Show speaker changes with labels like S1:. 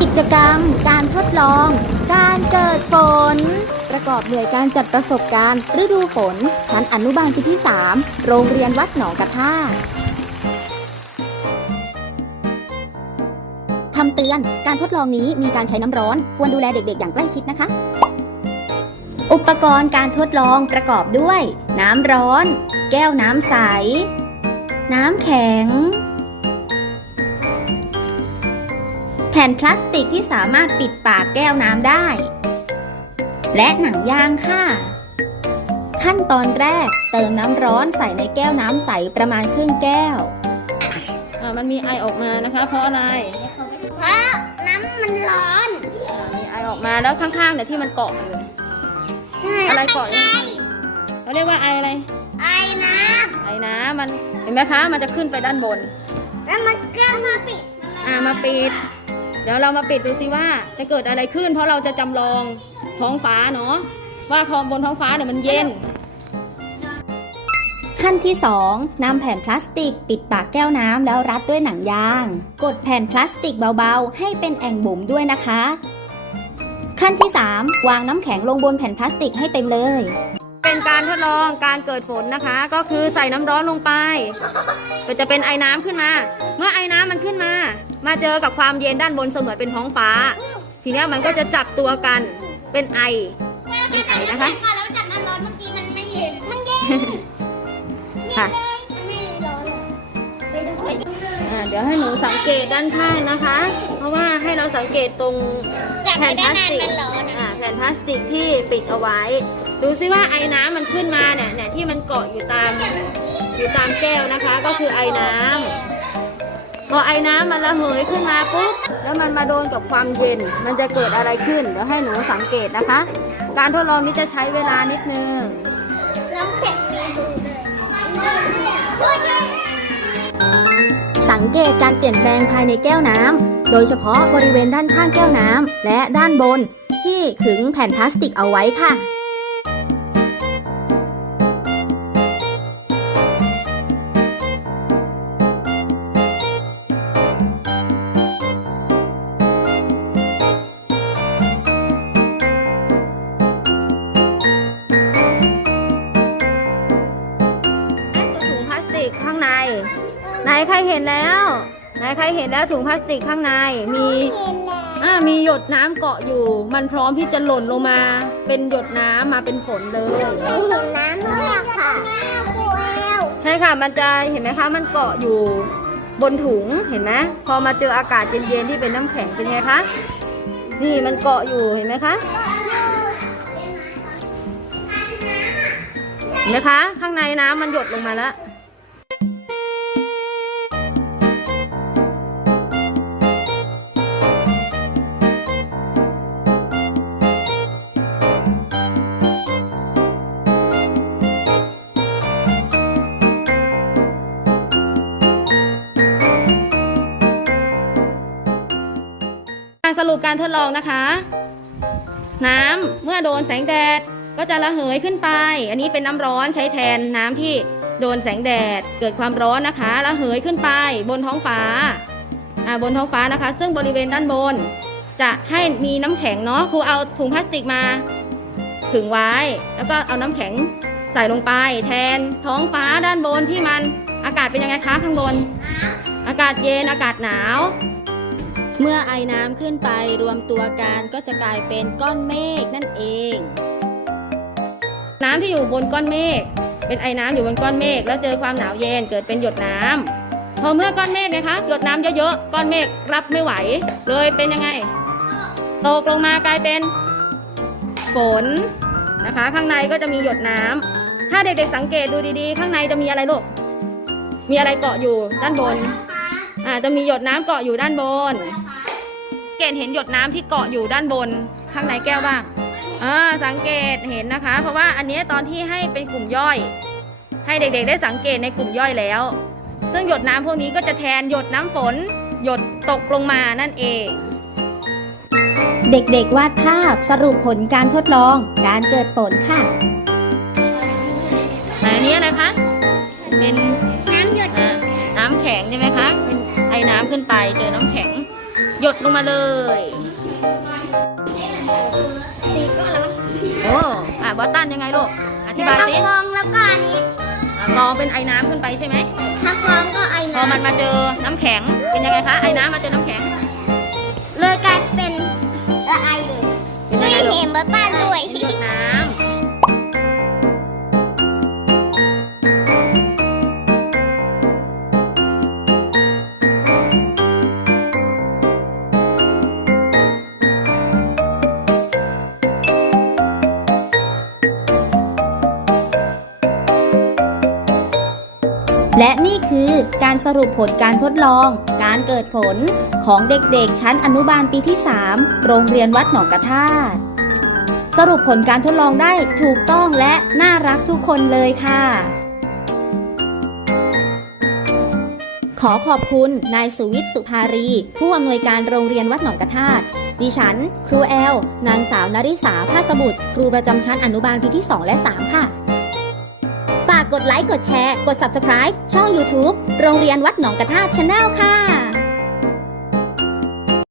S1: กิจกรรม การทดลอง การเกิดฝน ประกอบด้วยการจัดประสบการณ์ฤดูฝน ชั้นอนุบาลปีที่ 3 โรงเรียนวัดหนองกระท่าคำเตือน การทดลองนี้มีการใช้น้ำร้อน ควรดูแลเด็กๆ อย่างใกล้ชิดนะคะ อุปกรณ์การทดลองประกอบด้วย น้ำร้อน แก้วน้ำใส น้ำแข็ง ผ่นพลาสติกที่สามารถปิดปากแก้วน้ำได้ และหนังยางค่ะ ขั้นตอนแรกเติมน้ำร้อนใส่ในแก้วน้ำใสประมาณครึ่งแก้ว
S2: อ่ามันมีไอออกมานะคะ เพราะอะไร
S3: เพราะน้ำมันร้อน
S2: อ่ามีไอออกมาแล้วข้างๆเนี่ยที่มันเกาะอยู่
S3: ใช่
S2: อะไรเกาะอยู่เขาเรียกว่าไออะไร
S3: ไอ้น้
S2: ไอน้ำมันเห็นไหมคะ มันจะขึ้นไปด้านบนำ
S3: แล้วมันก็มาปิด
S2: อ่ามาปิดเดี๋ยวเรามาปิดดูสิว่าจะเกิดอะไรขึ้น เพราะเราจะจำลองท้องฟ้าเนาะว่าพอบนท้องฟ้าเนี่ยมันเย็น
S1: ขั้นที่ 2นำแผ่นพลาสติก ปิดปากแก้วน้ำแล้วรัดด้วยหนังยาง กดแผ่นพลาสติกเบาๆ ให้เป็นแอ่งบุ๋มด้วยนะคะ ขั้นที่ 3 วางน้ำแข็งลงบนแผ่นพลาสติกให้เต็มเลย
S2: การทดลองการเกิดฝนนะคะ ก็คือใส่น้ำร้อนลงไป ก็จะเป็นไอ้น้ำขึ้นมา เมื่อไอ้น้ำมันขึ้นมา มาเจอกับความเย็นด้านบนเสมือนเป็นท้องฟ้า ทีเนี้ยมันก็จะจับตัวกันเป็นไอเป็นไอนะคะ
S3: แล้วจับน้ำร้อนเมื่อกี้มันไม่เย็นมันเย็น
S2: ค่ะ
S3: มันไม่ร้อนเลยไปดูไปดู
S2: อ่าเดี๋ยวให้หนูสังเกตด้านข้างนะคะ เพราะว่าให้เราสังเกตตรง
S3: จับ
S2: แผ่
S3: ไป
S2: นพ
S3: ได้
S2: ลาส
S3: นาน
S2: ติก
S3: มันร้อนอะ
S2: อ่าแผ่นพลาสติกที่ปิดเอาไว้ ดูซิว่าไอ้น้ำมันขึ้นมาเนี่ยเนี่ยที่มันเกาะอยู่ตามอยู่ตามแก้วนะคะ ก็คือไอ้น้ำพอไอ้น้ำมันระเหยขึ้นมาปุ๊บแล้วมันมาโดนกับความเย็น มันจะเกิดอะไรขึ้นเดี๋ยวให้หนูสังเกตนะคะ การทดลองนี้จะใช้เวลานิดนึง
S3: น้ำแข็งมีดูเลย
S1: สังเกตการเปลี่ยนแปลงภายในแก้วน้ำ โดยเฉพาะบริเวณด้านข้างแก้วน้ำและด้านบนที่ขึงแผ่นพลาสติกเอาไว้ค่ะ
S2: หนใครเห็นแล้วไหนใครเห็นแล้วถุงพลาสติกข้างในมี
S3: เย็นแล้ว
S2: อ่ามีหยดน้ำเกาะอยู่ มันพร้อมที่จะหล่นลงมา เป็นหยดน้ำมาเป็นฝนเลย
S3: เห็นน้ำด้วยอะค่ะครูแอล
S2: ใช่ค่ะ มันจะเห็นไหมคะ มันเกาะอยู่บนถุงเห็นไหมพอมาเจออากาศเย็นๆที่เป็นน้ำแข็งเป็นไงคะนี่มันเกาะอยู่เห็นไหมคะเห็นไหมคะ ข้างในน้ำมันหยดลงมาแล้ว รุปการทดลองนะคะ น้ำเมื่อโดนแสงแดดก็จะระเหยขึ้นไป อันนี้เป็นน้ำร้อนใช้แทนน้ำที่โดนแสงแดดเกิดความร้อนนะคะระเหยขึ้นไป บนท้องฟ้าอ่าบนท้องฟ้านะคะ ซึ่งบริเวณด้านบน จะให้มีน้ำแข็งเนาะครูเอาถุงพลาสติกมาขึงไว้ แล้วก็เอาน้ำแข็งใส่ลงไป แทนท้องฟ้าด้านบนที่มันอากาศเป็นยังไงคะข้างบน อากาศเย็นอากาศหนาว
S1: เมื่อไอน้ำขึ้นไปรวมตัวกันก็จะกลายเป็นก้อนเมฆนั่นเอง
S2: น้ำที่อยู่บนก้อนเมฆเป็นไอ้น้ำอยู่บนก้อนเมฆแล้วเจอความหนาวเย็นเกิดเป็นหยดน้ำพอเมื่อก้อนเมฆนะคะหยดน้ำเยอะๆก้อนเมฆรับไม่ไหว เลยเป็นยังไงตกลงมากลายเป็นฝนนะคะ ข้างในก็จะมีหยดน้ำถ้าเด็กๆสังเกตดูดีๆ ข้างในจะมีอะไรลูกมีอะไรเกาะอยู่ด้านบน อ่าจะมีหยดน้ำเกาะอยู่ด้านบน เกตเห็นหยดน้ำที่เกาะอยู่ด้านบนข้างในแก้วบ้างอ่าสังเกตเห็นนะคะ เพราะว่าอันนี้ตอนที่ให้เป็นกลุ่มย่อย ให้เด็กๆได้สังเกตในกลุ่มย่อยแล้ว ซึ่งหยดน้ำพวกนี้ก็จะแทนหยดน้ำฝน หยดตกลงมานั่นเอง
S1: เด็กๆวาดภาพสรุปผลการทดลองการเกิดฝนค่ะ
S2: แต่อันนี้อะไรคะ เป็น
S3: น้ำหยด
S2: อ่าน้ำแข็งใช่ไหมคะ เป็น ไอ้น้ำขึ้นไปเจอน้ำแข็ง หยดลงมาเลย
S3: สีก็แล้วมั้ง
S2: โอ้อะบอสตันยังไงลูกอธิบาย
S3: ถ้า
S2: สิ
S3: ฟองแล้วก็อันนี้
S2: อะพอเป็นไอ้น้ำขึ้นไปใช่ไหม
S3: ถ้าฟองก็ไอ้
S2: พอ
S3: น้ำ
S2: มันมาเจอน้ำแข็งเป็นยังไงคะไอ้น้ำมาเจอน้ำแข็ง
S3: เลยกลายเป็นละไอเลย
S2: เป็นยังไงลูก
S3: เห็นบัตตัน
S1: และนี่คือการสรุปผลการทดลอง การเกิดฝนของเด็กๆ ชั้นอนุบาลปีที่ 3 โรงเรียนวัดหนองกระทาสรุปผลการทดลองได้ถูกต้องและน่ารักทุกคนเลยค่ะ ขอขอบคุณนายสุวิทย์สุภารี ผู้อำนวยการโรงเรียนวัดหนองกระทาดดิฉัน ครูแอล นางสาวนริษาภาสบุตร ครูประจำชั้นอนุบาลปีที่ 2 และ 3 ค่ะ กกดไลค์กดแชร์ กด Subscribe ช่อง YouTube โรงเรียนวัดหนองกระทาช Channel ค่ะ